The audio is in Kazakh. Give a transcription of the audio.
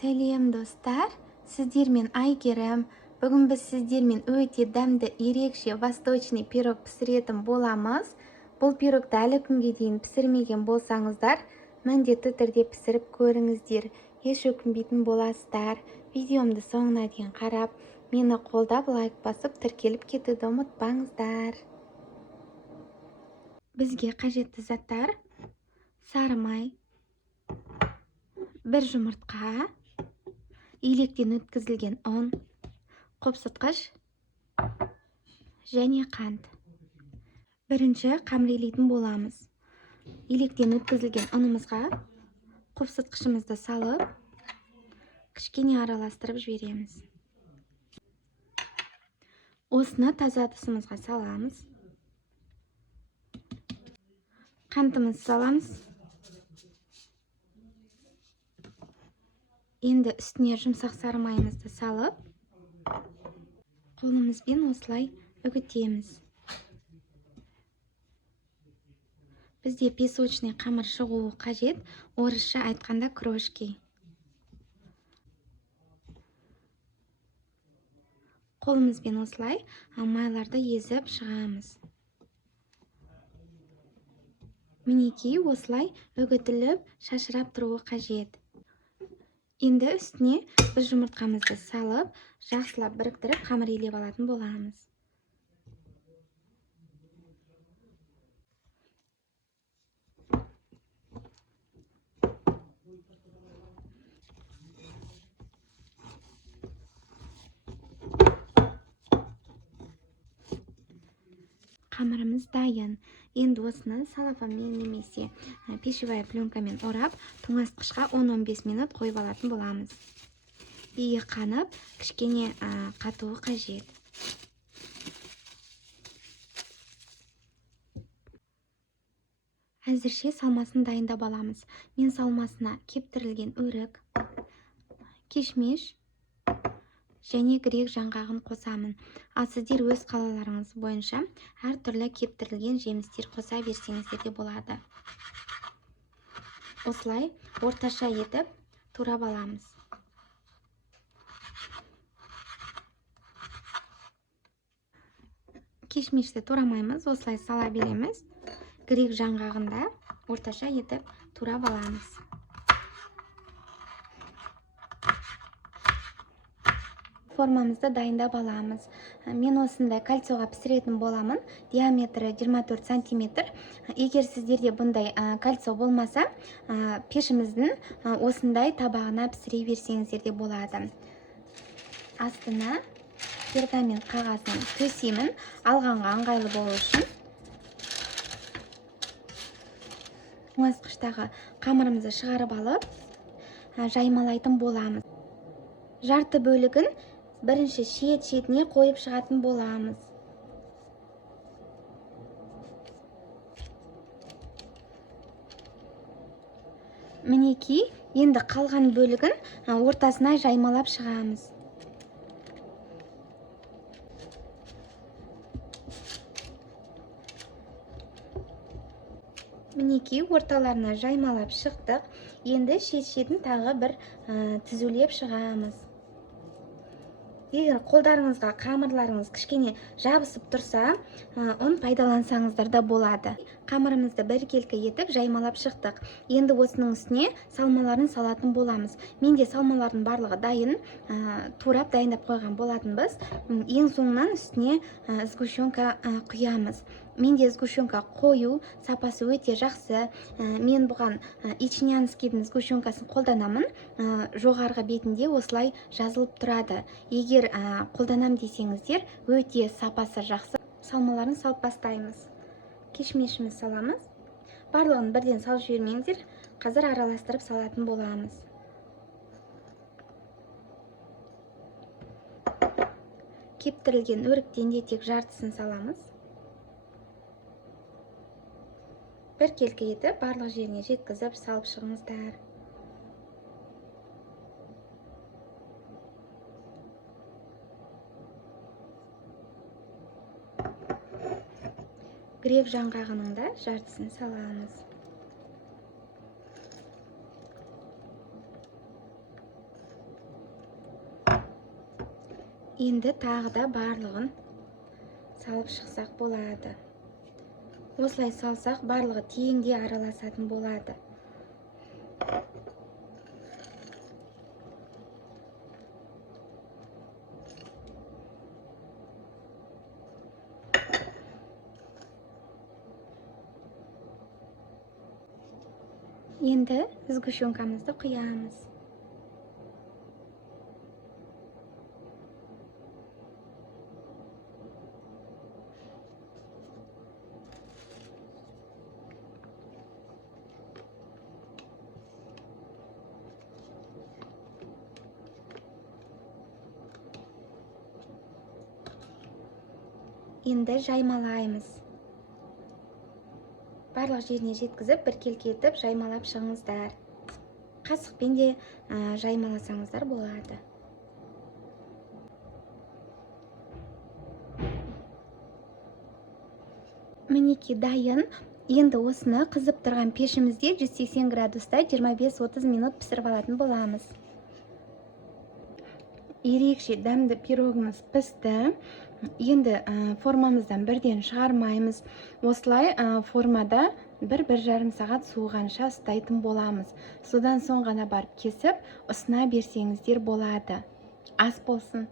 Сәлем достар, сіздермен Айгерім. Бүгін біз сіздермен өте дәмді ерекше восточный пирог пісіретін боламыз. Бұл пирогты әлі күнге дейін пісірмеген болсаңыздар, міндетті түрде пісіріп көріңіздер. Еш өкінбейтін боласыздар. Видеомды соңына дейін қарап, мені қолдап лайк басып тіркеліп кетуді ұмытпаңыздар. Бізге қажетті заттар: сары май, бір жұмыртқа, електен өткізілген ұн, қопсытқыш және қант. Бірінші қамыр боламыз. Електен өткізілген ұнымызға қопсытқышымызды салып, кішкене араластырып жібереміз. Осыны таза ыдысымызға саламыз. Қантымызды саламыз. Енді үстіне жұмсақ сары майымызды салып, қолымызбен осылай үгітеміз. Бізде песочный қамыр шығуы қажет, орысша айтқанда крошки. Қолымызбен осылай майларды езіп шығамыз. Мінекей осылай үгітіліп, шашырап тұруы қажет. Енді үстіне біз жұмыртқамызды салып, жақсылап біріктіріп, қамыр илеп алатын боламыз. Қамырымыз дайын. Енді осыны салафанмен немесе пищевая пленкамен орап, тоңазытқышқа 10-15 минут қойып алатын боламыз. Иі қанып, кішкене қатуы қажет. Әзірше салмасын дайындап аламыз. Мен салмасына кептірілген өрік, кешмеш және грек жаңғағын қосамын. Ал сіздер өз қалаларыңыз бойынша әртүрлі кептірілген жемістер қоса берсеңіздер де болады. Осылай орташа етіп турап аламыз. Кешмешті турамаймыз, осылай сала береміз. Грек жаңғағында орташа етіп турап аламыз. Формамызды дайындап аламыз. Мен осындай кольцоға пісіретін боламын. Диаметрі 24 сантиметр. Егер сіздерде бұндай кольцо болмаса, пешіміздің осындай табағына пісіре берсеңіздер де болады. Астына пергамент қағазын төсеймін, алғанға ыңғайлы болу үшін. Тоңазытқыштағы қамырымызды шығарып алып, жаймалайтын боламыз. Жарты бөлігін бірінші шетіне қойып шығатын боламыз. Мінекей, енді қалған бөлігін ортасына жаймалап шығамыз. Мінекей, орталарына жаймалап шықтық. Енді шетін тағы бір түзулеп шығамыз. Егер қолдарыңызға қамырларыңыз кішкене жабысып тұрса, ұн пайдалансаңыздар да болады. Қамырымызды біркелкі етіп жаймалап шықтық. Енді осының үстіне салмаларын салатын боламыз. Менде салмалардың барлығы дайын, турап дайындап қойған болатынбыз. Ең соңынан үстіне сгущенка құямыз. Менде сгущенка қою, сапасы өте жақсы. Мен бұған ичнянскийдің сгущенкасын қолданамын. Жоғарғы бетінде осылай жазылып тұрады. Егер қолданам десеңіздер, өте сапасы жақсы. Салмаларын салып бастаймыз. Кешмешіміз саламыз. Барлығын бірден салып жібермеңіздер, қазір араластырып салатын боламыз. Кептірілген өріктен де тек жартысын саламыз. Біркелкі етіп, барлық жеріне жеткізіп салып шығыңыздар. Грек жаңғағының да жартысын саламыз. Енді тағы да барлығын салып шықсақ болады. Осылай салсақ барлығы теңдей араласатын болады. Енді сгущенкамызды құямыз. Енді жаймалаймыз. Барлық жеріне жеткізіп, біркелкі етіп жаймалап шығыңыздар. Қасықпен де жаймаласаңыздар болады. Мінекей дайын. Енді осыны қызып тұрған пешімізде 180 градуста 25-30 минут пісіріп алатын боламыз. Ерекше дәмді пирогымыз пісті. Енді формамыздан бірден шығармаймыз. Осылай формада 1-1,5 сағат суығанша ұстайтын боламыз. Содан соң ғана барып кесіп, ұсына берсеңіздер болады. Ас болсын.